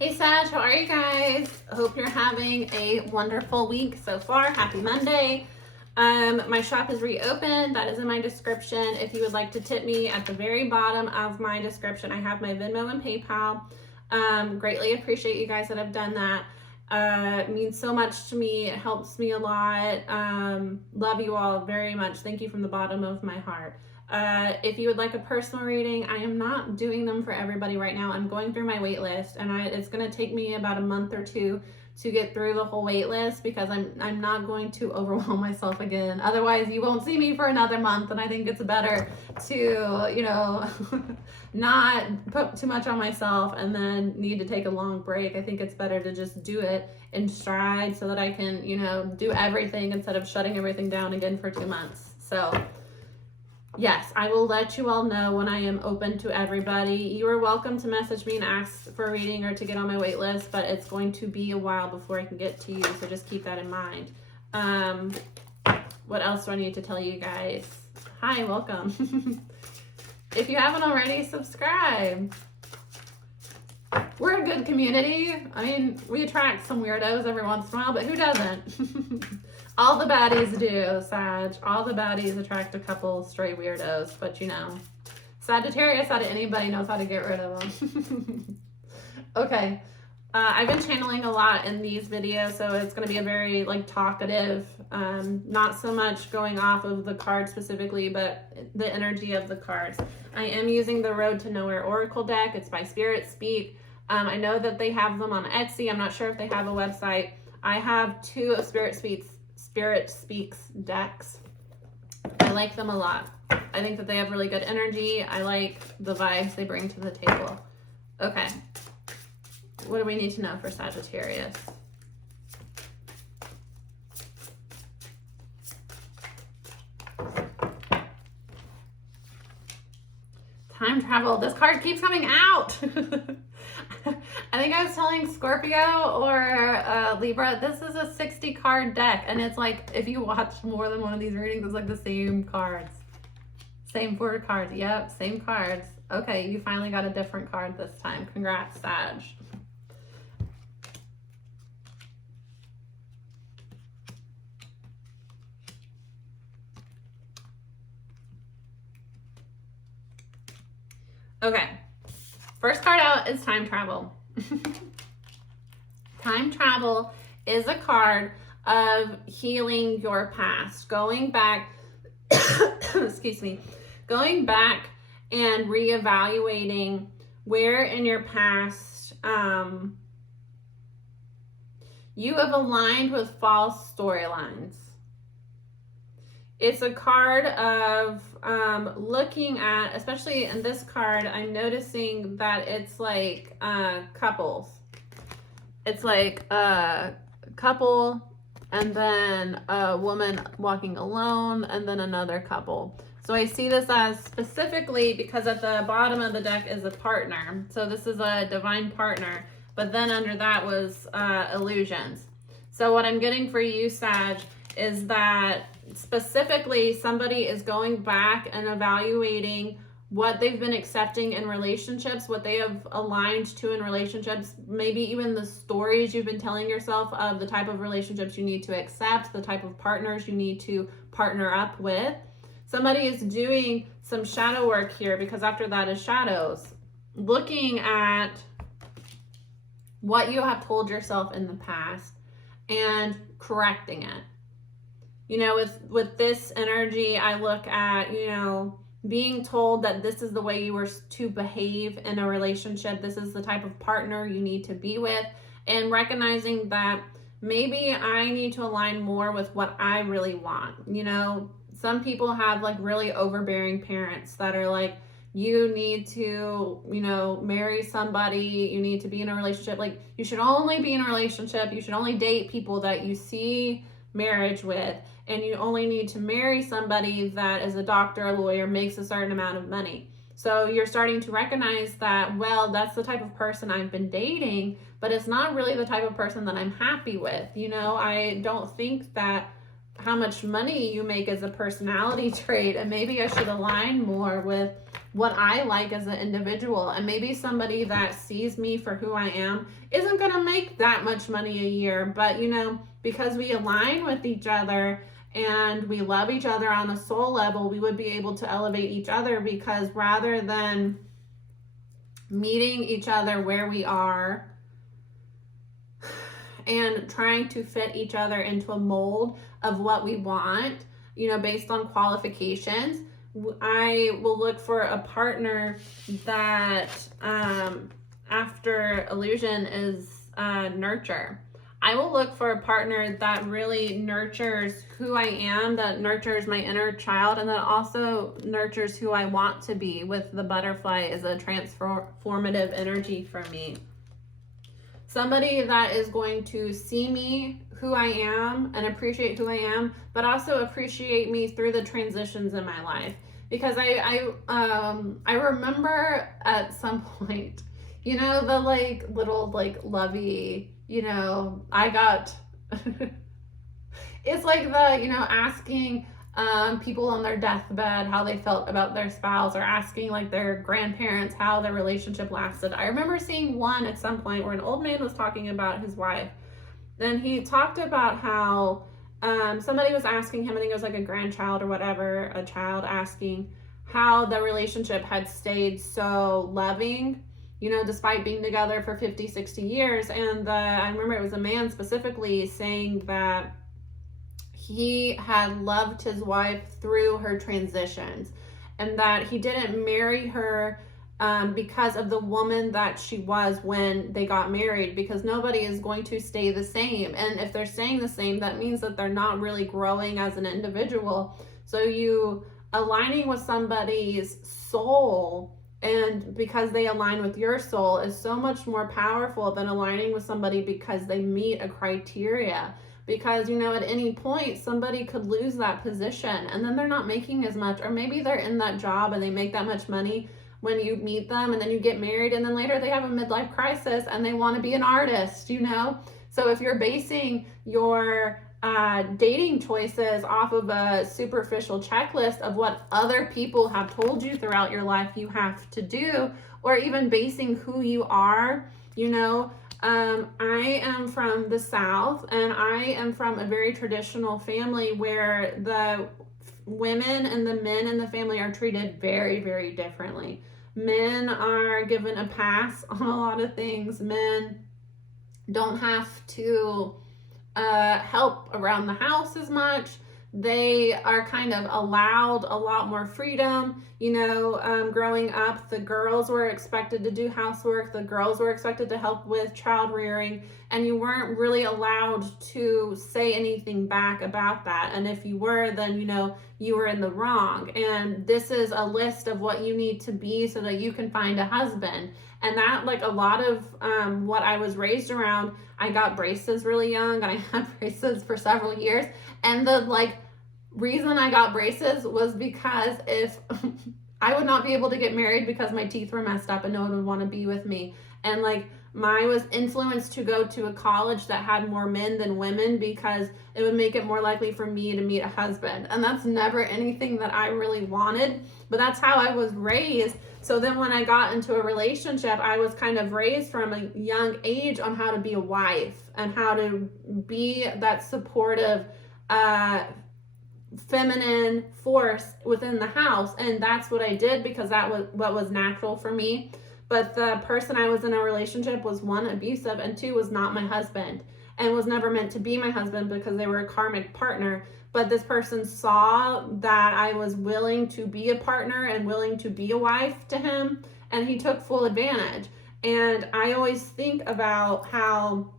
Hey Sag, how are you guys? Hope you're having a wonderful week so far. Happy Monday. My shop is reopened. That is in my description. If you would like to tip me, at the very bottom of my description, I have my Venmo and PayPal. Greatly appreciate you guys that have done that. It means so much to me. It helps me a lot. Love you all very much. Thank you from the bottom of my heart. If you would like a personal reading, I am not doing them for everybody right now. I'm going through my wait list, and it's going to take me about a month or two to get through the whole wait list, because I'm not going to overwhelm myself again. Otherwise, you won't see me for another month, and I think it's better to, not put too much on myself and then need to take a long break. I think it's better to just do it in stride so that I can, do everything instead of shutting everything down again for 2 months. So yes, I will let you all know when I am open to everybody. You are welcome to message me and ask for a reading or to get on my wait list, but it's going to be a while before I can get to you, so just keep that in mind. What else do I need to tell you guys? Hi, welcome. If you haven't already, subscribe. We're a good community. I mean, we attract some weirdos every once in a while, but who doesn't? All the baddies do, Sag. All the baddies attract a couple stray weirdos, but Sagittarius out of anybody knows how to get rid of them. Okay, I've been channeling a lot in these videos, so it's going to be a very talkative, not so much going off of the card specifically, but the energy of the cards. I am using the Road to Nowhere Oracle deck. It's by Spirit Speak. I know that they have them on Etsy. I'm not sure if they have a website. I have 2 of Spirit Speaks decks. I like them a lot. I think that they have really good energy. I like the vibes they bring to the table. Okay. What do we need to know for Sagittarius? Time travel. This card keeps coming out. I think I was telling Scorpio or Libra, this is a 60 card deck, and it's like, if you watch more than one of these readings, it's like the same cards. Same 4 cards. Yep, same cards. Okay, you finally got a different card this time. Congrats, Sag. Okay, first card out is time travel. Time travel is a card of healing your past, going back, excuse me, going back and reevaluating where in your past you have aligned with false storylines. It's a card of looking at, especially in this card, I'm noticing that it's like couples. It's like a couple, and then a woman walking alone, and then another couple. So I see this as specifically because at the bottom of the deck is a partner. So this is a divine partner, but then under that was illusions. So what I'm getting for you, Sag, is that specifically somebody is going back and evaluating what they've been accepting in relationships, what they have aligned to in relationships, maybe even the stories you've been telling yourself of the type of relationships you need to accept, the type of partners you need to partner up with. Somebody is doing some shadow work here, because after that is shadows, looking at what you have told yourself in the past and correcting it. With this energy, I look at, being told that this is the way you were to behave in a relationship. This is the type of partner you need to be with, and recognizing that maybe I need to align more with what I really want. Some people have really overbearing parents that are like, you need to, marry somebody, you need to be in a relationship. You should only be in a relationship. You should only date people that you see marriage with, and you only need to marry somebody that is a doctor, a lawyer, makes a certain amount of money. So you're starting to recognize that, well, that's the type of person I've been dating, but it's not really the type of person that I'm happy with. I don't think that how much money you make as a personality trait, and maybe I should align more with what I like as an individual. And maybe somebody that sees me for who I am isn't going to make that much money a year, but you know, because we align with each other and we love each other on a soul level, we would be able to elevate each other, because rather than meeting each other where we are and trying to fit each other into a mold of what we want, you know, based on qualifications, I will look for a partner that, after illusion, is nurture. I will look for a partner that really nurtures who I am, that nurtures my inner child, and that also nurtures who I want to be, with the butterfly as a transformative energy for me. Somebody that is going to see me who I am and appreciate who I am, but also appreciate me through the transitions in my life. Because I remember at some point, you know, the like little like lovey, you know, I got it's like the, you know, asking people on their deathbed how they felt about their spouse, or asking like their grandparents how their relationship lasted. I remember seeing one at some point where an old man was talking about his wife. Then he talked about how somebody was asking him, I think it was like a grandchild or whatever, a child asking how the relationship had stayed so loving, you know, despite being together for 50, 60 years. And I remember it was a man specifically saying that he had loved his wife through her transitions, and that he didn't marry her because of the woman that she was when they got married, because nobody is going to stay the same. And if they're staying the same, that means that they're not really growing as an individual. So you aligning with somebody's soul, and because they align with your soul, is so much more powerful than aligning with somebody because they meet a criteria. Because, you know, at any point somebody could lose that position and then they're not making as much, or maybe they're in that job and they make that much money when you meet them, and then you get married, and then later they have a midlife crisis and they want to be an artist, you know? So if you're basing your dating choices off of a superficial checklist of what other people have told you throughout your life you have to do, or even basing who you are, you know, I am from the South, and I am from a very traditional family where the women and the men in the family are treated very, very differently. Men are given a pass on a lot of things. Men don't have to help around the house as much. They are kind of allowed a lot more freedom. You know, growing up, the girls were expected to do housework, the girls were expected to help with child rearing, and you weren't really allowed to say anything back about that. And if you were, then, you know, you were in the wrong. And this is a list of what you need to be so that you can find a husband. And that, like, a lot of what I was raised around, I got braces really young, and I had braces for several years. And the, like, reason I got braces was because if I would not be able to get married because my teeth were messed up and no one would want to be with me. And, like, I was influenced to go to a college that had more men than women because it would make it more likely for me to meet a husband. And that's never anything that I really wanted, but that's how I was raised. So then when I got into a relationship, I was kind of raised from a young age on how to be a wife and how to be that supportive, feminine force within the house. And that's what I did because that was what was natural for me. But the person I was in a relationship was, one, abusive, and two, was not my husband and was never meant to be my husband because they were a karmic partner. But this person saw that I was willing to be a partner and willing to be a wife to him, and he took full advantage. And I always think about how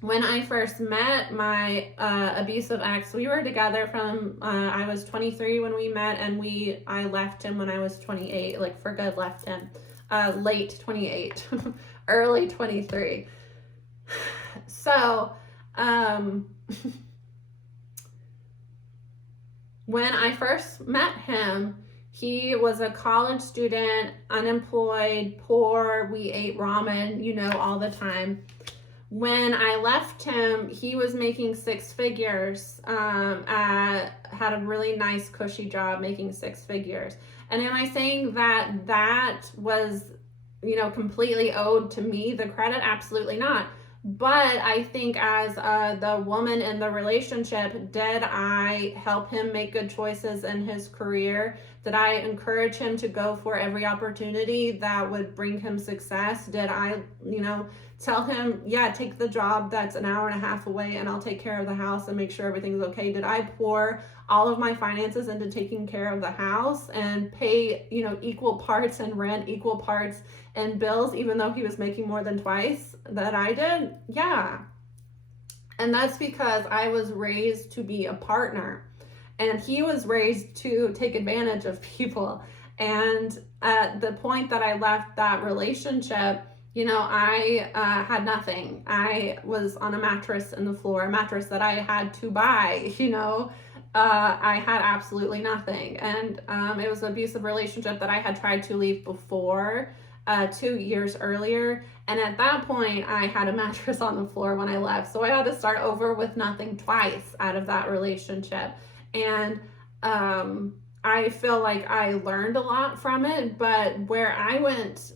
when I first met my abusive ex, we were together from, I was 23 when we met, and I left him when I was 28, like for good left him. Late 28, early 23. So, when I first met him, he was a college student, unemployed, poor. We ate ramen, you know, all the time. When I left him, he was making six figures, had a really nice cushy job making six figures. And am I saying that that was, completely owed to me, the credit? Absolutely not. But I think as the woman in the relationship, did I help him make good choices in his career? Did I encourage him to go for every opportunity that would bring him success? Did I, tell him, yeah, take the job that's an hour and a half away and I'll take care of the house and make sure everything's okay? Did I pour all of my finances into taking care of the house and pay, equal parts in rent, equal parts in bills, even though he was making more than twice that I did? Yeah. And that's because I was raised to be a partner, and he was raised to take advantage of people. And at the point that I left that relationship, I had nothing. I was on a mattress in the floor, a mattress that I had to buy, I had absolutely nothing. And it was an abusive relationship that I had tried to leave before, 2 years earlier. And at that point, I had a mattress on the floor when I left. So I had to start over with nothing twice out of that relationship. And I feel like I learned a lot from it, but where I went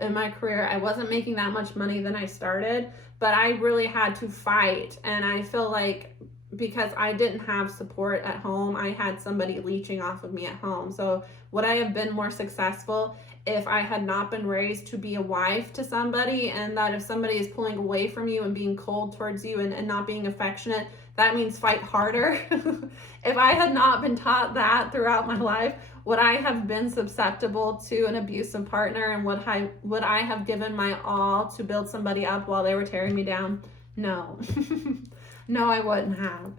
in my career, I wasn't making that much money than I started, but I really had to fight. And I feel like because I didn't have support at home, I had somebody leeching off of me at home. So would I have been more successful if I had not been raised to be a wife to somebody, and that if somebody is pulling away from you and being cold towards you and not being affectionate, that means fight harder? If I had not been taught that throughout my life, would I have been susceptible to an abusive partner, and would I have given my all to build somebody up while they were tearing me down? No. No, I wouldn't have.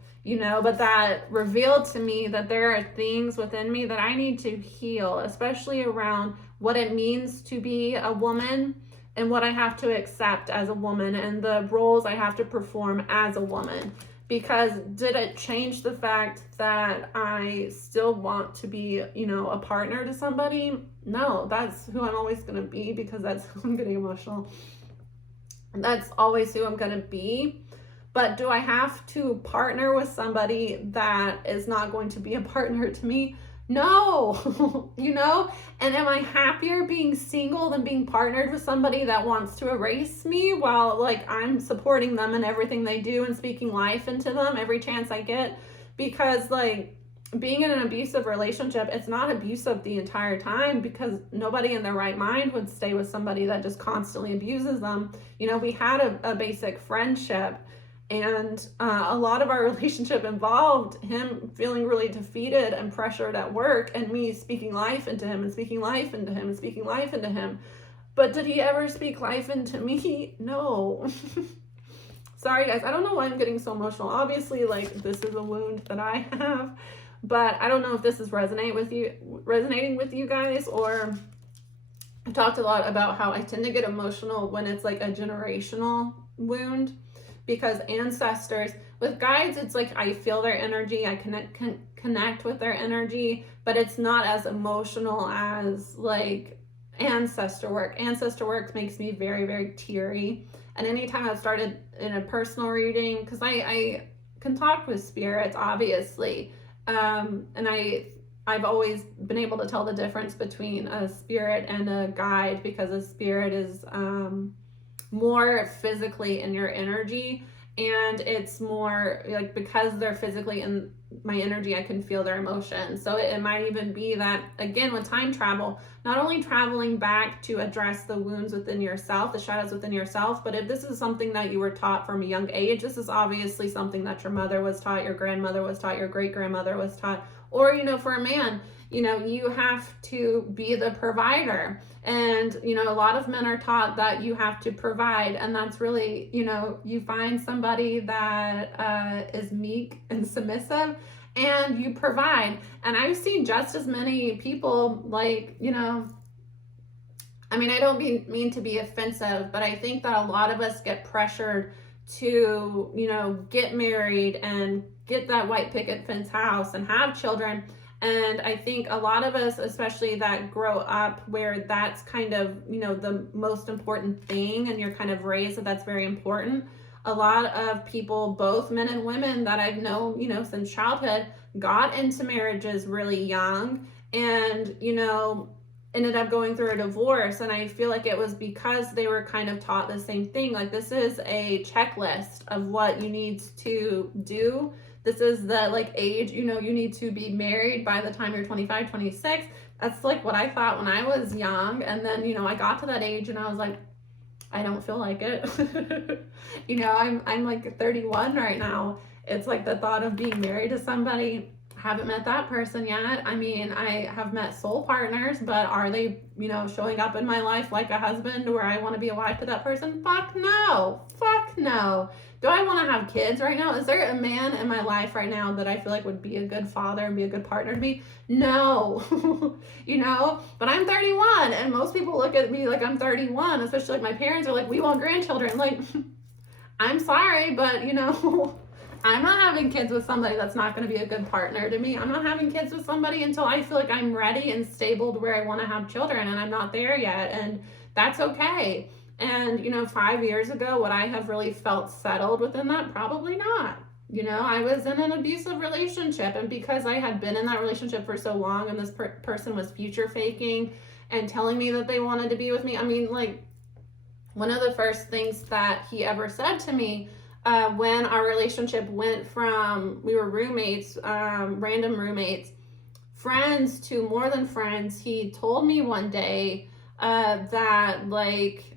But that revealed to me that there are things within me that I need to heal, especially around what it means to be a woman and what I have to accept as a woman and the roles I have to perform as a woman. Because did it change the fact that I still want to be, a partner to somebody? No, that's who I'm always going to be, because that's who I'm getting emotional. That's always who I'm going to be. But do I have to partner with somebody that is not going to be a partner to me? No, and am I happier being single than being partnered with somebody that wants to erase me while I'm supporting them in everything they do and speaking life into them every chance I get? Because being in an abusive relationship, it's not abusive the entire time, because nobody in their right mind would stay with somebody that just constantly abuses them. We had a basic friendship. And a lot of our relationship involved him feeling really defeated and pressured at work, and me speaking life into him and speaking life into him and speaking life into him. But did he ever speak life into me? No. Sorry, guys. I don't know why I'm getting so emotional. Obviously, this is a wound that I have, but I don't know if this is resonating with you guys, or I've talked a lot about how I tend to get emotional when it's a generational wound. Because ancestors, with guides, it's I feel their energy, I connect with their energy, but it's not as emotional as ancestor work. Ancestor work makes me very, very teary. And anytime I've started in a personal reading, because I can talk with spirits, obviously, and I've always been able to tell the difference between a spirit and a guide, because a spirit is more physically in your energy, and it's more because they're physically in my energy, I can feel their emotions. So it might even be that, again, with time travel, not only traveling back to address the wounds within yourself, the shadows within yourself, but if this is something that you were taught from a young age, this is obviously something that your mother was taught, your grandmother was taught, your great-grandmother was taught, or for a man, you have to be the provider. And, a lot of men are taught that you have to provide. And that's really, you find somebody that is meek and submissive, and you provide. And I've seen just as many people I don't mean to be offensive, but I think that a lot of us get pressured to, get married and get that white picket fence house and have children. And I think a lot of us, especially that grow up where that's kind of, the most important thing, and you're kind of raised that that's very important. A lot of people, both men and women that I've known, since childhood, got into marriages really young and, ended up going through a divorce. And I feel like it was because they were kind of taught the same thing. Like, this is a checklist of what you need to do. This is the age, you need to be married by the time you're 25, 26. That's like what I thought when I was young. And then, I got to that age and I was like, I don't feel like it. I'm like 31 right now. It's like the thought of being married to somebody, haven't met that person yet. I mean, I have met soul partners, but are they, showing up in my life like a husband where I want to be a wife to that person? Fuck no. Fuck no. Do I want to have kids right now? Is there a man in my life right now that I feel like would be a good father and be a good partner to me? No. But I'm 31 and most people look at me like I'm 31, especially like my parents are like, we want grandchildren. Like, I'm sorry, but I'm not having kids with somebody that's not going to be a good partner to me. I'm not having kids with somebody until I feel like I'm ready and stable to where I want to have children, and I'm not there yet, and that's okay. And, 5 years ago, would I have really felt settled within that? Probably not. I was in an abusive relationship, and because I had been in that relationship for so long and this person was future faking and telling me that they wanted to be with me, I mean, like, one of the first things that he ever said to me when our relationship went from, we were roommates, random roommates, friends to more than friends, he told me one day that,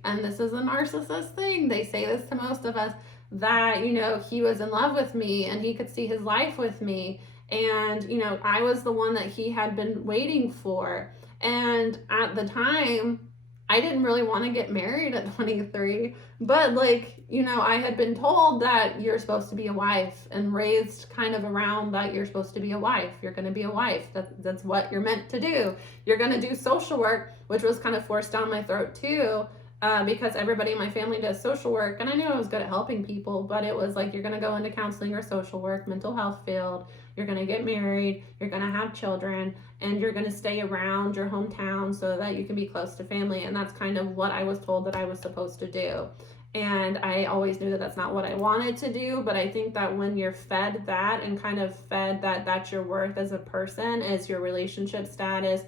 and this is a narcissist thing, they say this to most of us, that, he was in love with me and he could see his life with me. And, I was the one that he had been waiting for. And at the time, I didn't really want to get married at 23, but I had been told that you're supposed to be a wife and raised kind of around that you're supposed to be a wife. You're going to be a wife. That's what you're meant to do. You're going to do social work, which was kind of forced down my throat too, because everybody in my family does social work. And I knew I was good at helping people, but it was like, you're going to go into counseling or social work, mental health field. You're going to get married. You're going to have children. And you're going to stay around your hometown so that you can be close to family. And that's kind of what I was told that I was supposed to do. And I always knew that that's not what I wanted to do. But I think that when you're fed that and kind of fed that that's your worth as a person, is your relationship status.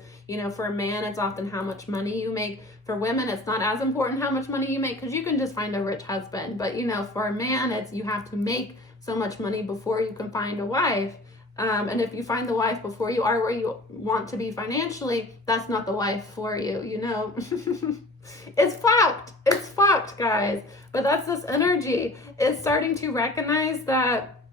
For a man, it's often how much money you make. For women, it's not as important how much money you make because you can just find a rich husband. But, for a man, it's you have to make so much money before you can find a wife. And if you find the wife before you are where you want to be financially, that's not the wife for you, It's fucked, guys. But that's this energy is starting to recognize that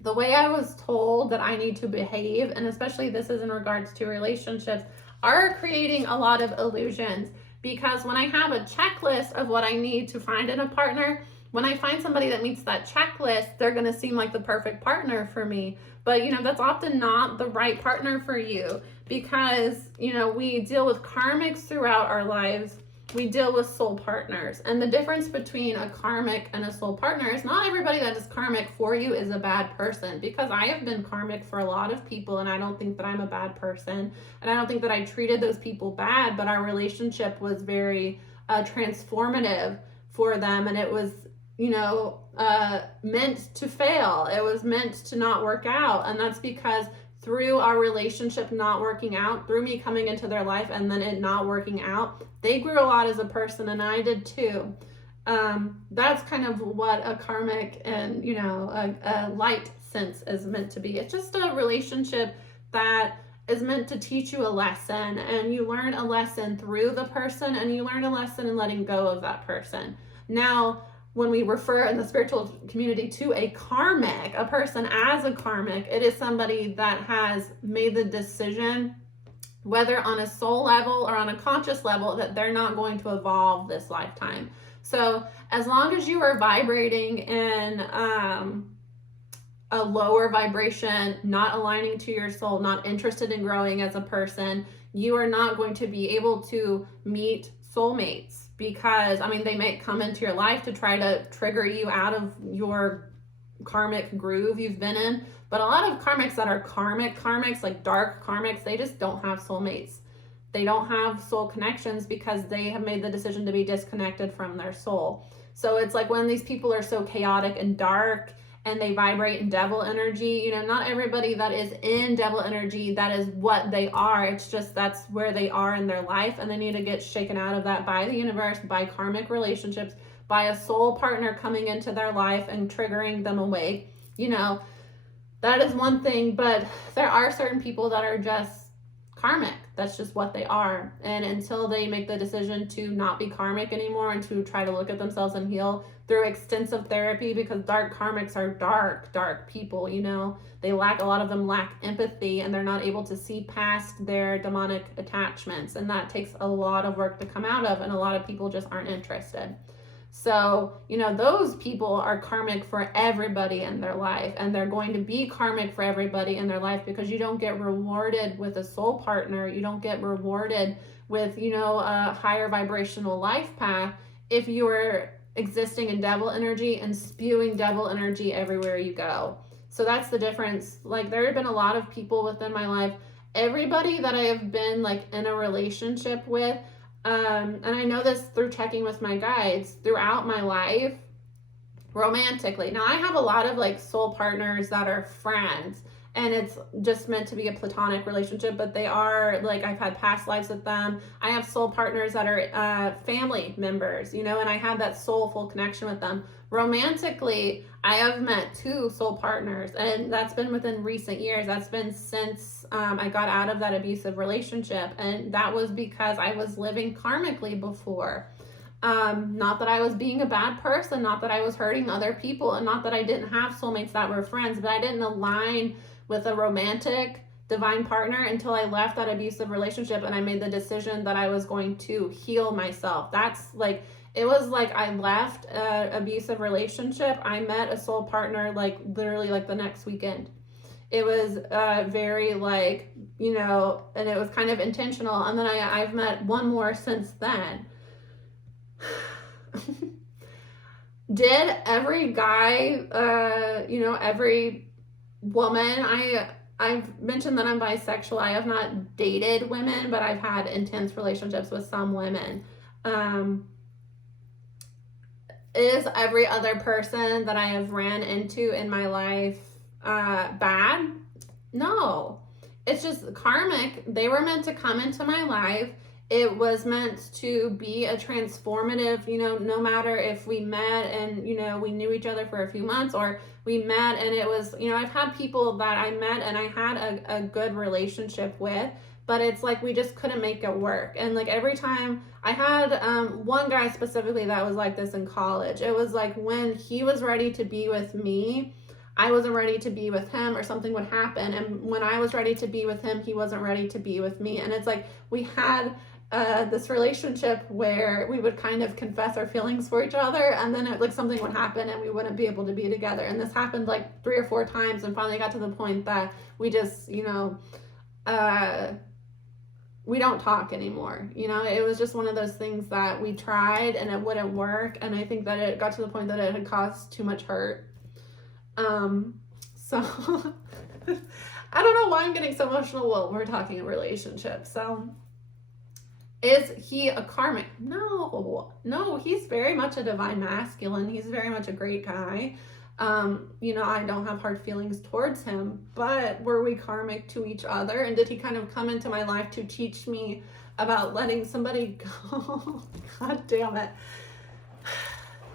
the way I was told that I need to behave, and especially this is in regards to relationships, are creating a lot of illusions. Because when I have a checklist of what I need to find in a partner, when I find somebody that meets that checklist, they're going to seem like the perfect partner for me. But, that's often not the right partner for you because, we deal with karmics throughout our lives. We deal with soul partners. And the difference between a karmic and a soul partner is not everybody that is karmic for you is a bad person, because I have been karmic for a lot of people and I don't think that I'm a bad person. And I don't think that I treated those people bad, but our relationship was very transformative for them. And it was meant to fail. It was meant to not work out. And that's because through our relationship not working out, through me coming into their life and then it not working out, they grew a lot as a person, and I did too. That's kind of what a karmic and, a light sense is meant to be. It's just a relationship that is meant to teach you a lesson, and you learn a lesson through the person, and you learn a lesson in letting go of that person. Now, when we refer in the spiritual community to a karmic, a person as a karmic, it is somebody that has made the decision, whether on a soul level or on a conscious level, that they're not going to evolve this lifetime. So as long as you are vibrating in a lower vibration, not aligning to your soul, not interested in growing as a person, you are not going to be able to meet soulmates. Because, they may come into your life to try to trigger you out of your karmic groove you've been in. But a lot of karmics that are karmics, like dark karmics, they just don't have soulmates. They don't have soul connections because they have made the decision to be disconnected from their soul. So it's like when these people are so chaotic and dark and they vibrate in devil energy, you know, not everybody that is in devil energy, that is what they are. It's just that's where they are in their life, and they need to get shaken out of that by the universe, by karmic relationships, by a soul partner coming into their life and triggering them awake. You know, that is one thing, but there are certain people that are just karmic. That's just what they are. And until they make the decision to not be karmic anymore and to try to look at themselves and heal through extensive therapy, because dark karmics are dark people, you know, a lot of them lack empathy, and they're not able to see past their demonic attachments. And that takes a lot of work to come out of, and a lot of people just aren't interested. So, you know, those people are karmic for everybody in their life, and they're going to be karmic for everybody in their life, because you don't get rewarded with a soul partner. You don't get rewarded with, you know, a higher vibrational life path if you are existing in devil energy and spewing devil energy everywhere you go. So that's the difference. Like, there have been a lot of people within my life, everybody that I have been like in a relationship with, and I know this through checking with my guides throughout my life, romantically. Now, I have a lot of like soul partners that are friends, and it's just meant to be a platonic relationship, but they are like, I've had past lives with them. I have soul partners that are family members, you know, and I have that soulful connection with them. Romantically, I have met 2 soul partners, and that's been within recent years. That's been since I got out of that abusive relationship, and that was because I was living karmically before. Not that I was being a bad person, not that I was hurting other people, and not that I didn't have soulmates that were friends, but I didn't align with a romantic divine partner until I left that abusive relationship, and I made the decision that I was going to heal myself. That's like, it was like I left an abusive relationship. I met a soul partner like literally like the next weekend. It was very like, you know, and it was kind of intentional. And then I've met one more since then. Did every guy, you know, every woman, I've mentioned that I'm bisexual. I have not dated women, but I've had intense relationships with some women. Is every other person that I have ran into in my life bad? No. It's just karmic. They were meant to come into my life. It was meant to be a transformative, you know, no matter if we met and, you know, we knew each other for a few months, or we met and it was, you know, I've had people that I met and I had a good relationship with, but it's like we just couldn't make it work. And like every time I had one guy specifically that was like this in college, it was like when he was ready to be with me, I wasn't ready to be with him, or something would happen. And when I was ready to be with him, he wasn't ready to be with me. And it's like we had this relationship where we would kind of confess our feelings for each other, and then like something would happen and we wouldn't be able to be together. And this happened like 3 or 4 times, and finally got to the point that we just, you know, we don't talk anymore. You know, it was just one of those things that we tried and it wouldn't work. And I think that it got to the point that it had caused too much hurt. So I don't know why I'm getting so emotional while we're talking a relationship. So is he a karmic? No, he's very much a divine masculine. He's very much a great guy. You know, I don't have hard feelings towards him, but were we karmic to each other? And did he kind of come into my life to teach me about letting somebody go? God damn it.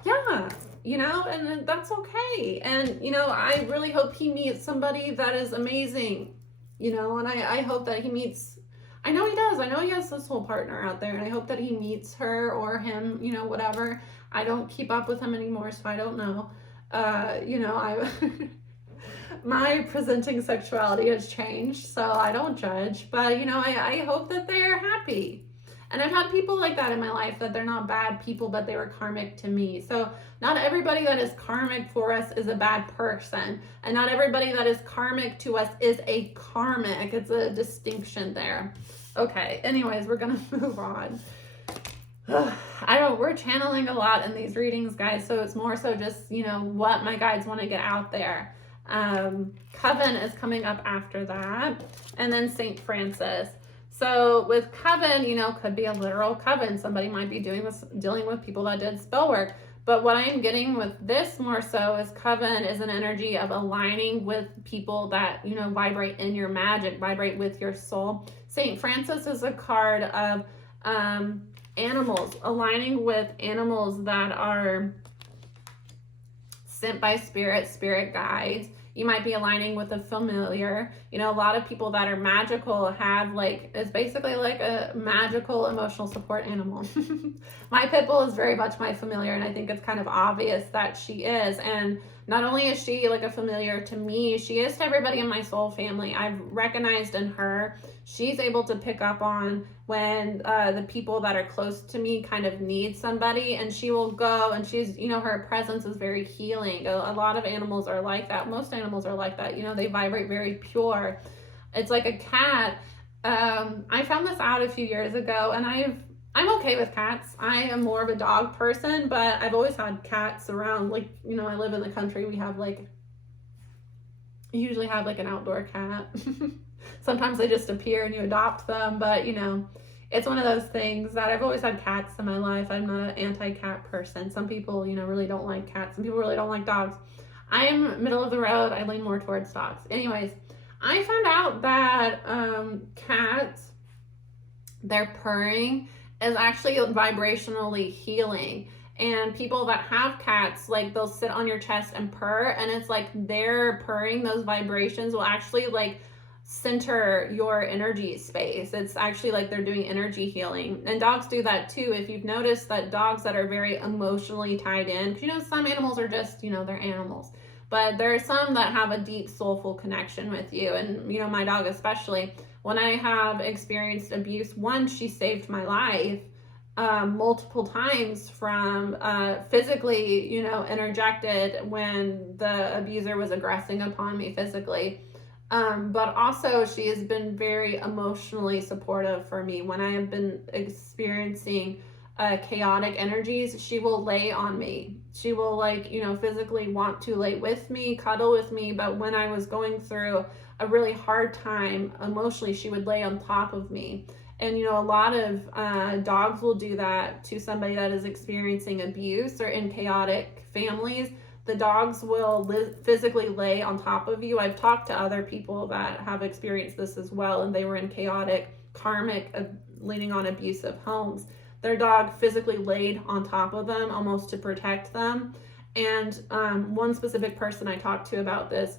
Yeah, you know, and that's okay. And, you know, I really hope he meets somebody that is amazing, you know, and I hope that he meets, I know he does. I know he has this whole partner out there, and I hope that he meets her or him, you know, whatever. I don't keep up with him anymore, so I don't know. You know, my presenting sexuality has changed, so I don't judge, but you know, I hope that they're happy. And I've had people like that in my life, that they're not bad people, but they were karmic to me. So not everybody that is karmic for us is a bad person, and not everybody that is karmic to us is a karmic. It's a distinction there. Okay, anyways, we're gonna move on. we're channeling a lot in these readings, guys, so it's more so just, what my guides want to get out there. Coven is coming up after that, and then Saint Francis. So with coven, could be a literal coven. Somebody might be dealing with people that did spell work. But what I am getting with this more so is coven is an energy of aligning with people that, vibrate in your magic, vibrate with your soul. Saint Francis is a card of animals, aligning with animals that are sent by spirit guides. You might be aligning with a familiar. A lot of people that are magical have it's basically like a magical emotional support animal. My pit bull is very much my familiar, and I think it's kind of obvious that she is. And not only is she like a familiar to me, she is to everybody in my soul family. I've recognized in her, she's able to pick up on when the people that are close to me kind of need somebody, and she will go, and she's, her presence is very healing. A lot of animals are like that. Most animals are like that. They vibrate very pure. It's like a cat. I found this out a few years ago, and I'm okay with cats. I am more of a dog person, but I've always had cats around. I live in the country. We have usually have an outdoor cat. Sometimes they just appear and you adopt them, but it's one of those things that I've always had cats in my life. I'm not an anti-cat person. Some people, really don't like cats. Some people really don't like dogs. I am middle of the road. I lean more towards dogs. Anyways, I found out that cats, their purring is actually vibrationally healing. And people that have cats, they'll sit on your chest and purr, and it's like their purring, those vibrations will actually center your energy space. It's actually like they're doing energy healing. And dogs do that too. If you've noticed that dogs that are very emotionally tied in, because some animals are just, they're animals, but there are some that have a deep soulful connection with you. And my dog especially, when I have experienced abuse, one, she saved my life multiple times from physically, interjected when the abuser was aggressing upon me physically. But also she has been very emotionally supportive for me. When I have been experiencing chaotic energies, she will lay on me. She will physically want to lay with me, cuddle with me. But when I was going through a really hard time emotionally, she would lay on top of me. And, a lot of dogs will do that to somebody that is experiencing abuse or in chaotic families. The dogs will physically lay on top of you. I've talked to other people that have experienced this as well, and they were in chaotic, karmic, leaning on abusive homes. Their dog physically laid on top of them almost to protect them. And one specific person I talked to about this,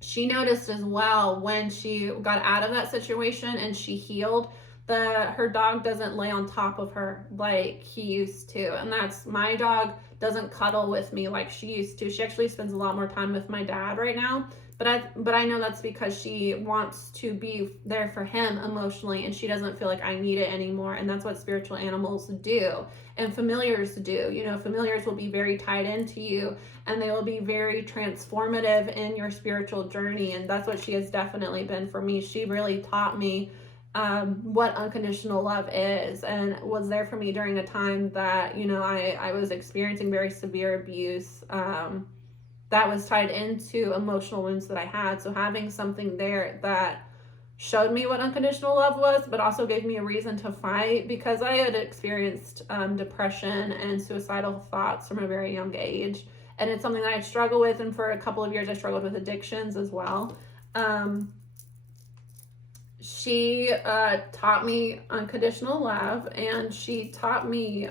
she noticed as well when she got out of that situation and she healed, her dog doesn't lay on top of her like he used to. And that's, my dog doesn't cuddle with me like she used to. She actually spends a lot more time with my dad right now, but I know that's because she wants to be there for him emotionally, and she doesn't feel like I need it anymore. And that's what spiritual animals do, and familiars do. Familiars will be very tied into you, and they will be very transformative in your spiritual journey. And that's what she has definitely been for me. She really taught me what unconditional love is, and was there for me during a time that, I was experiencing very severe abuse that was tied into emotional wounds that I had. So having something there that showed me what unconditional love was, but also gave me a reason to fight, because I had experienced depression and suicidal thoughts from a very young age. And it's something that I struggled with, and for a couple of years I struggled with addictions as well. She taught me unconditional love, and she taught me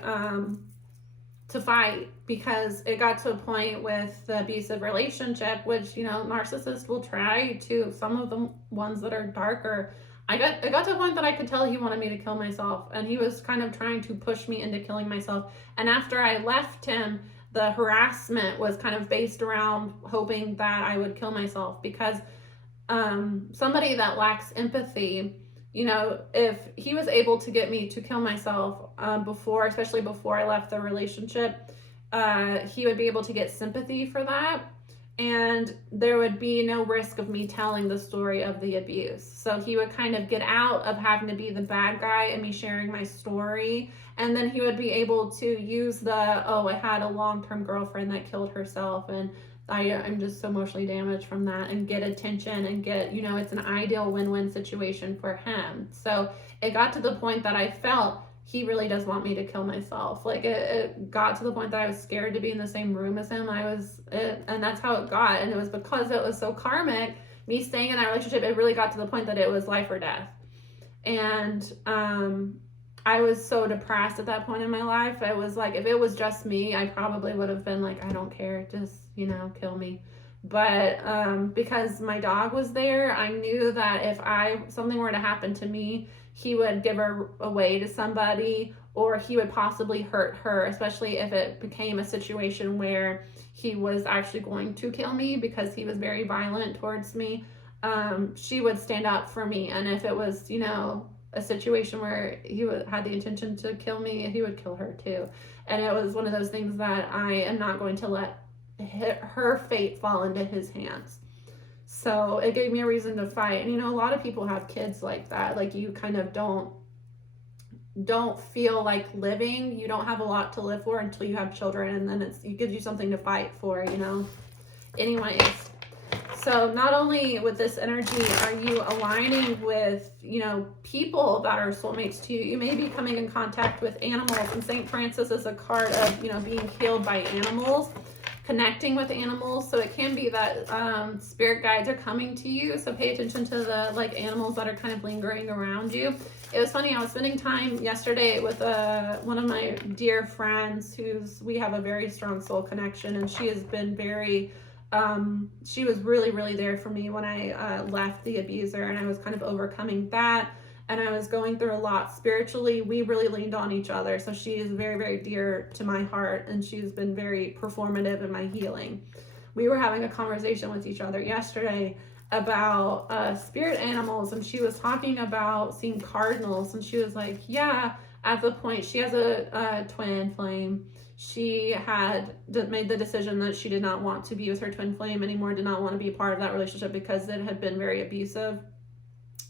to fight, because it got to a point with the abusive relationship, which, narcissists will try to, some of the ones that are darker. It got to a point that I could tell he wanted me to kill myself, and he was kind of trying to push me into killing myself. And after I left him, the harassment was kind of based around hoping that I would kill myself, because somebody that lacks empathy, if he was able to get me to kill myself especially before I left the relationship, he would be able to get sympathy for that. and there would be no risk of me telling the story of the abuse. So he would kind of get out of having to be the bad guy and me sharing my story. And then he would be able to use the, oh, I had a long-term girlfriend that killed herself and I'm just so emotionally damaged from that, and get attention and get, you know, it's an ideal win-win situation for him. So it got to the point that I felt he really does want me to kill myself. Like it got to the point that I was scared to be in the same room as him. And that's how it got. And it was because it was so karmic, me staying in that relationship, it really got to the point that it was life or death. And I was so depressed at that point in my life. I was like, if it was just me, I probably would have been like, I don't care, just, you know, kill me. But because my dog was there, I knew that if something were to happen to me, he would give her away to somebody, or he would possibly hurt her, especially if it became a situation where he was actually going to kill me, because he was very violent towards me. She would stand up for me. And if it was, you know, a situation where he had the intention to kill me, he would kill her too. And it was one of those things that I am not going to let her fate fall into his hands. So it gave me a reason to fight. And, you know, a lot of people have kids like that. Like, you kind of don't feel like living. You don't have a lot to live for until you have children, and then it gives you something to fight for, you know. Anyways, so not only with this energy are you aligning with, you know, people that are soulmates to you, you may be coming in contact with animals. And St. Francis is a card of, you know, being healed by animals, connecting with animals. So it can be that spirit guides are coming to you. So pay attention to the like animals that are kind of lingering around you. It was funny, I was spending time yesterday with one of my dear friends we have a very strong soul connection, and she has been very, she was really, really there for me when I left the abuser, and I was kind of overcoming that. And I was going through a lot spiritually. We really leaned on each other. So she is very, very dear to my heart, and she's been very performative in my healing. We were having a conversation with each other yesterday about spirit animals, and she was talking about seeing cardinals, and she was like, yeah, at the point, she has a twin flame. She had made the decision that she did not want to be with her twin flame anymore, did not want to be a part of that relationship because it had been very abusive.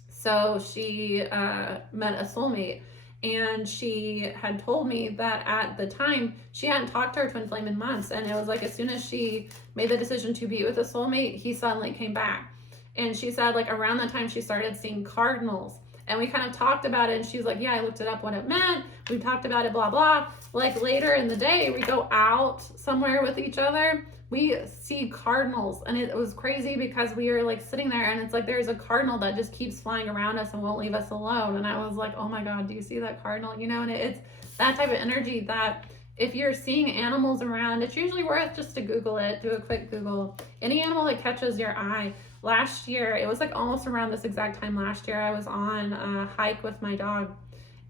So she met a soulmate, and she had told me that at the time she hadn't talked to her twin flame in months, and it was like as soon as she made the decision to be with a soulmate, he suddenly came back. And she said like around that time she started seeing cardinals, and we kind of talked about it, and she's like, yeah, I looked it up what it meant, we talked about it, blah blah. Like later in the day we go out somewhere with each other, we see cardinals, and it was crazy because we were like sitting there, and it's like there's a cardinal that just keeps flying around us and won't leave us alone. And I was like, oh my god, do you see that cardinal? You know, and it's that type of energy that if you're seeing animals around, it's usually worth just to Google it, do a quick Google. Any animal that catches your eye. Last year, it was like almost around this exact time last year, I was on a hike with my dog,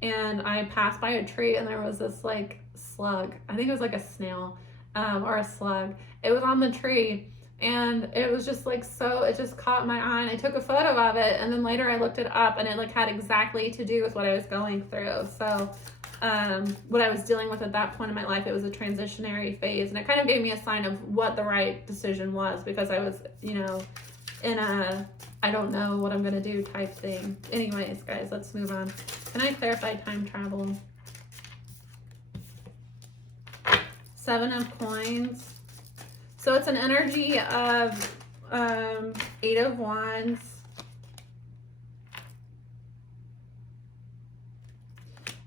and I passed by a tree, and there was this like slug. I think it was like a snail or a slug. It was on the tree, and it was just like, so it just caught my eye, and I took a photo of it, and then later I looked it up, and it like had exactly to do with what I was going through. So what I was dealing with at that point in my life, it was a transitionary phase, and it kind of gave me a sign of what the right decision was, because I was, you know, in a I don't know what I'm gonna do type thing. Anyways, guys, let's move on. Can I clarify time travel? 7 of coins. So it's an energy of 8 of wands,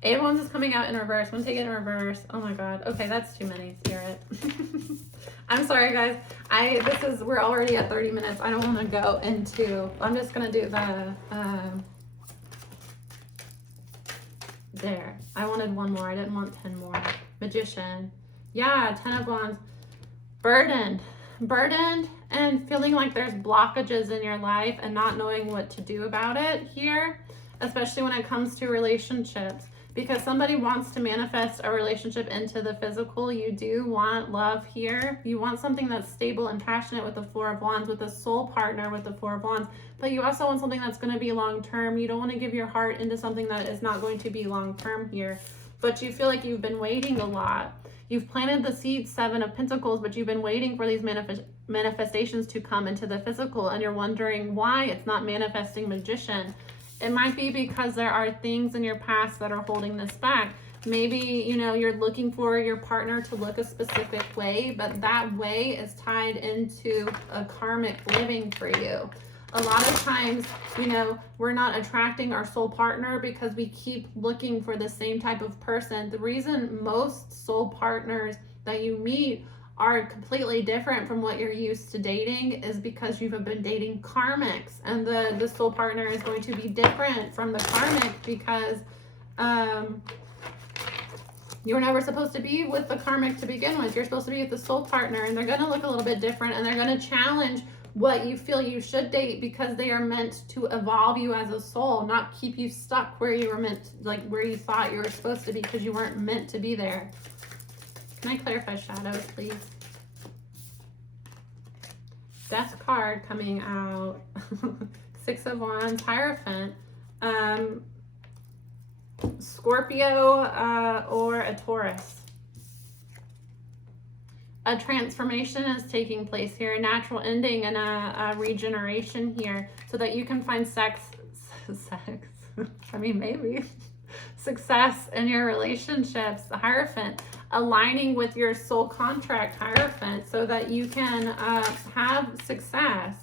Eight of Wands is coming out in reverse. I'm going to take it in reverse. Oh my god. Okay, that's too many, Spirit. I'm sorry, guys. We're already at 30 minutes. I don't want to go into, I'm just going to do the, there. I wanted one more. I didn't want 10 more. Magician. Yeah, 10 of Wands. Burdened and feeling like there's blockages in your life and not knowing what to do about it here, especially when it comes to relationships. Because somebody wants to manifest a relationship into the physical. You do want love here. You want something that's stable and passionate with the Four of Wands, with a soul partner with the Four of Wands. But you also want something that's going to be long-term. You don't want to give your heart into something that is not going to be long-term here. But you feel like you've been waiting a lot. You've planted the seed, Seven of Pentacles, but you've been waiting for these manifestations to come into the physical, and you're wondering why it's not manifesting, Magician. It might be because there are things in your past that are holding this back. Maybe, you know, you're looking for your partner to look a specific way, but that way is tied into a karmic living for you. A lot of times, you know, we're not attracting our soul partner because we keep looking for the same type of person. The reason most soul partners that you meet are completely different from what you're used to dating is because you've been dating karmics, and the soul partner is going to be different from the karmic because you were never supposed to be with the karmic to begin with. You're supposed to be with the soul partner, and they're going to look a little bit different, and they're going to challenge what you feel you should date because they are meant to evolve you as a soul, not keep you stuck where you were meant, like where you thought you were supposed to be because you weren't meant to be there. Can I clarify shadows, please? Death card coming out. 6 of Wands, Hierophant. Scorpio or a Taurus. A transformation is taking place here, a natural ending and a regeneration here so that you can find sex, I mean, maybe, success in your relationships, the Hierophant, aligning with your soul contract, Hierophant, so that you can have success.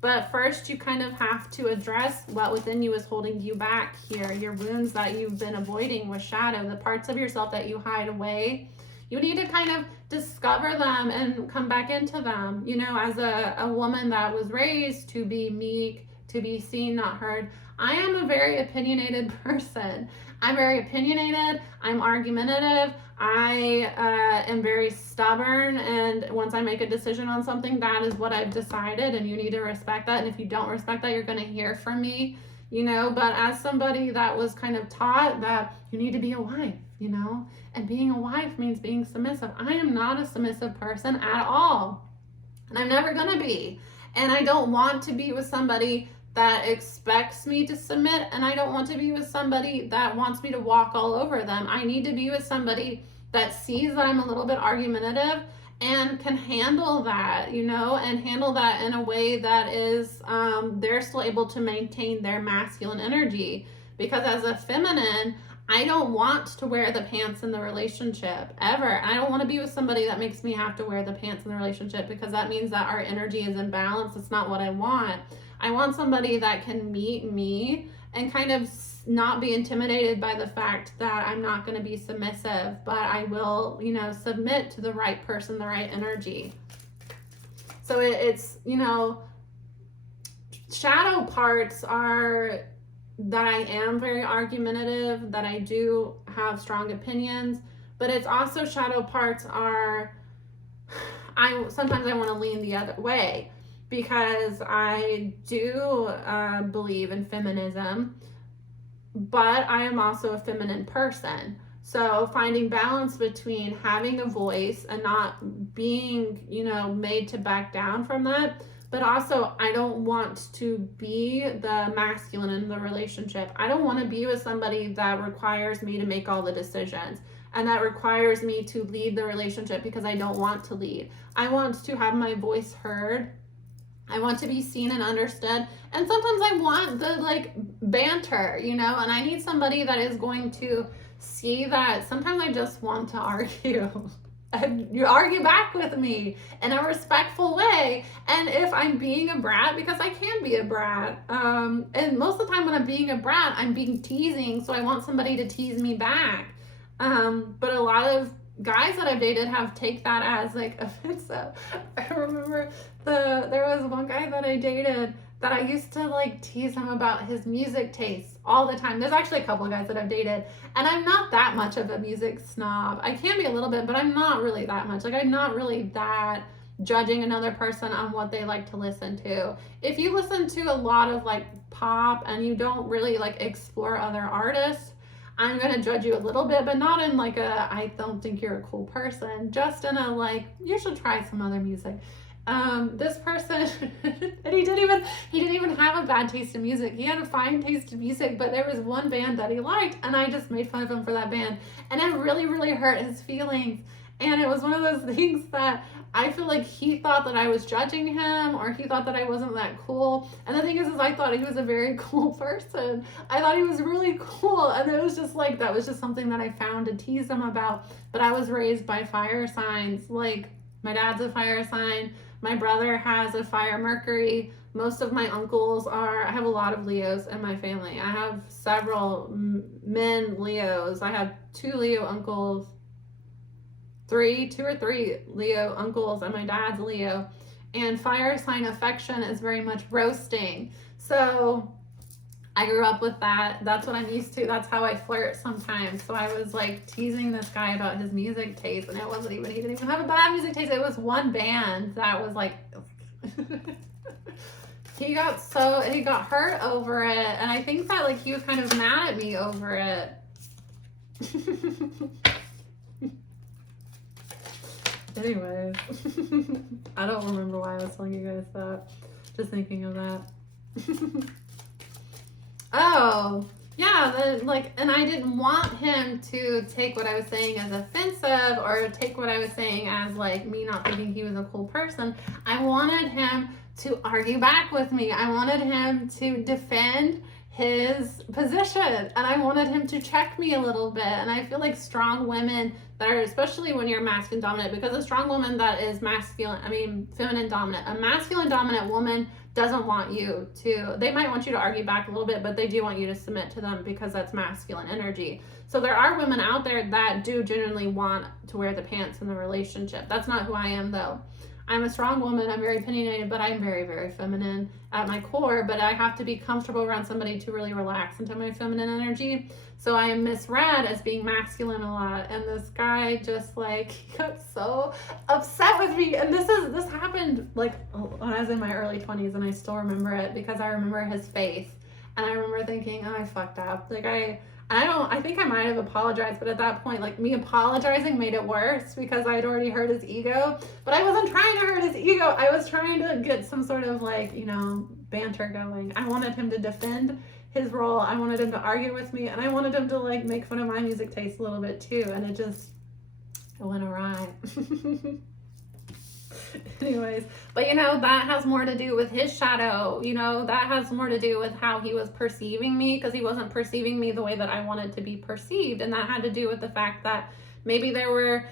But first, you kind of have to address what within you is holding you back here, your wounds that you've been avoiding with shadow, the parts of yourself that you hide away. You need to kind of discover them and come back into them. You know, as a woman that was raised to be meek, to be seen, not heard, I am a very opinionated person. I'm very opinionated. I'm argumentative. I am very stubborn. And once I make a decision on something, that is what I've decided. And you need to respect that. And if you don't respect that, you're going to hear from me, you know. But as somebody that was kind of taught that you need to be a wife, you know, and being a wife means being submissive. I am not a submissive person at all. And I'm never going to be. And I don't want to be with somebody that expects me to submit, and I don't want to be with somebody that wants me to walk all over them. I need to be with somebody that sees that I'm a little bit argumentative and can handle that, you know, and handle that in a way that is, they're still able to maintain their masculine energy. Because as a feminine, I don't want to wear the pants in the relationship ever. I don't want to be with somebody that makes me have to wear the pants in the relationship because that means that our energy is imbalanced. It's not what I want. I want somebody that can meet me and kind of not be intimidated by the fact that I'm not going to be submissive, but I will, you know, submit to the right person, the right energy. So it's, you know, shadow parts are that I am very argumentative, that I do have strong opinions, but it's also shadow parts are, sometimes I want to lean the other way because I do believe in feminism, but I am also a feminine person. So finding balance between having a voice and not being, you know, made to back down from that. But also, I don't want to be the masculine in the relationship. I don't want to be with somebody that requires me to make all the decisions and that requires me to lead the relationship because I don't want to lead. I want to have my voice heard. I want to be seen and understood. And sometimes I want the like banter, you know, and I need somebody that is going to see that sometimes I just want to argue. You argue back with me in a respectful way. And if I'm being a brat, because I can be a brat, and most of the time when I'm being a brat, I'm being teasing, so I want somebody to tease me back. But a lot of guys that I've dated have take that as like offensive. I remember there was one guy that I dated that I used to like tease him about his music tastes all the time. There's actually a couple of guys that I've dated, and I'm not that much of a music snob. I can be a little bit, but I'm not really that much. Like, I'm not really that judging another person on what they like to listen to. If you listen to a lot of like pop and you don't really like explore other artists, I'm gonna judge you a little bit, but not in like a I don't think you're a cool person, just in a like you should try some other music. This person, and he didn't even have a bad taste in music. He had a fine taste in music, but there was one band that he liked, and I just made fun of him for that band, and it really, really hurt his feelings. And it was one of those things that I feel like he thought that I was judging him, or he thought that I wasn't that cool. And the thing is I thought he was a very cool person. I thought he was really cool. And it was just like, that was just something that I found to tease him about. But I was raised by fire signs. Like, my dad's a fire sign. My brother has a fire Mercury. Most of my uncles I have a lot of Leos in my family. I have several men Leos. I have 2 Leo uncles. 2 or 3 Leo uncles, and my dad's Leo. And fire sign affection is very much roasting. So I grew up with that. That's what I'm used to. That's how I flirt sometimes. So I was like teasing this guy about his music taste, and he didn't even have a bad music taste. It was one band that was like, he got hurt over it. And I think that like he was kind of mad at me over it. Anyways, I don't remember why I was telling you guys that. Just thinking of that. Oh, yeah, and I didn't want him to take what I was saying as offensive, or take what I was saying as like me not thinking he was a cool person. I wanted him to argue back with me. I wanted him to defend his position, and I wanted him to check me a little bit. And I feel like strong women that are, especially when you're masculine dominant, because a strong woman that is feminine dominant, a masculine dominant woman doesn't want you to, they might want you to argue back a little bit, but they do want you to submit to them, because that's masculine energy. So there are women out there that do genuinely want to wear the pants in the relationship. That's not who I am, though. I'm a strong woman. I'm very opinionated, but I'm very, very feminine at my core. But I have to be comfortable around somebody to really relax into my feminine energy. So I am misread as being masculine a lot. And this guy just like, he got so upset with me. And this happened like when I was in my early 20s, and I still remember it because I remember his face. And I remember thinking, oh, I fucked up. Like I think I might have apologized, but at that point, like, me apologizing made it worse because I had already hurt his ego. But I wasn't trying to hurt his ego. I was trying to get some sort of like, banter going. I wanted him to defend his role. I wanted him to argue with me, and I wanted him to like make fun of my music taste a little bit too. And it went awry. Anyways, but that has more to do with his shadow. That has more to do with how he was perceiving me, because he wasn't perceiving me the way that I wanted to be perceived. And that had to do with the fact that maybe there were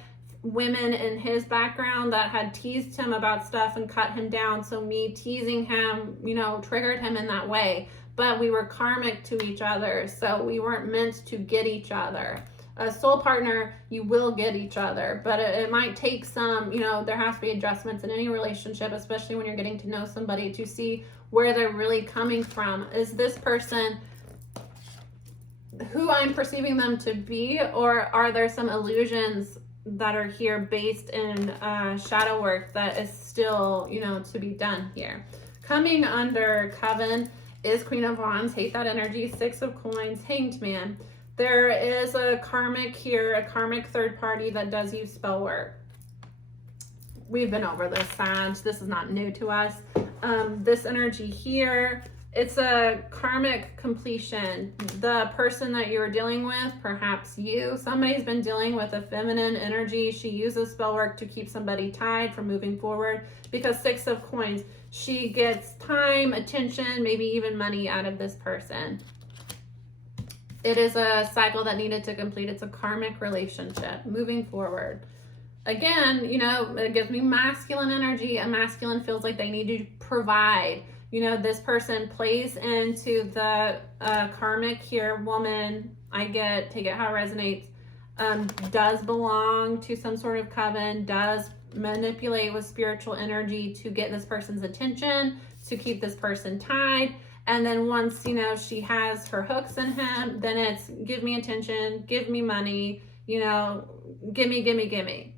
women in his background that had teased him about stuff and cut him down. So me teasing him, triggered him in that way. But we were karmic to each other, so we weren't meant to get each other. A soul partner, you will get each other, but it might take some, there has to be adjustments in any relationship, especially when you're getting to know somebody, to see where they're really coming from. Is this person who I'm perceiving them to be, or are there some illusions that are here based in shadow work that is still, to be done here? Coming under Coven is Queen of Wands. Hate that energy. 6 of Coins. Hanged Man. There is a karmic here, a karmic third party that does use spell work. We've been over this, Sag. This is not new to us. This energy here, it's a karmic completion. The person that you're dealing with, perhaps somebody's been dealing with a feminine energy. She uses spell work to keep somebody tied from moving forward, because 6 of Coins, she gets time, attention, maybe even money out of this person. It is a cycle that needed to complete. It's a karmic relationship moving forward. Again, it gives me masculine energy. A masculine feels like they need to provide. This person plays into the karmic here. Woman, take it how it resonates, does belong to some sort of coven, does manipulate with spiritual energy to get this person's attention, to keep this person tied. And then once, she has her hooks in him, then it's give me attention, give me money, gimme.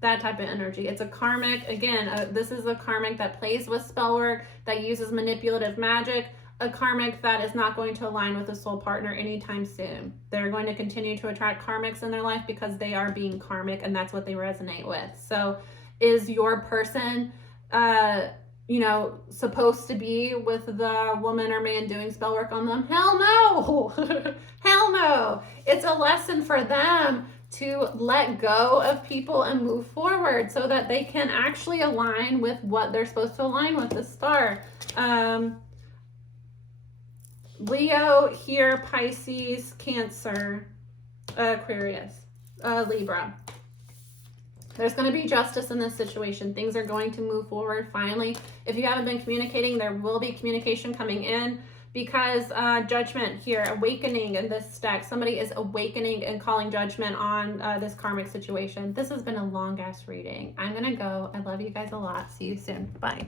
That type of energy. It's a karmic, again, this is a karmic that plays with spell work, that uses manipulative magic, a karmic that is not going to align with a soul partner anytime soon. They're going to continue to attract karmics in their life because they are being karmic, and that's what they resonate with. So is your person, supposed to be with the woman or man doing spell work on them? Hell no. Hell no. It's a lesson for them to let go of people and move forward so that they can actually align with what they're supposed to align with, the star. Leo here, Pisces, Cancer, Aquarius, Libra. There's going to be justice in this situation. Things are going to move forward finally. If you haven't been communicating, there will be communication coming in, because judgment here, awakening in this deck. Somebody is awakening and calling judgment on this karmic situation. This has been a long ass reading. I'm going to go. I love you guys a lot. See you soon. Bye.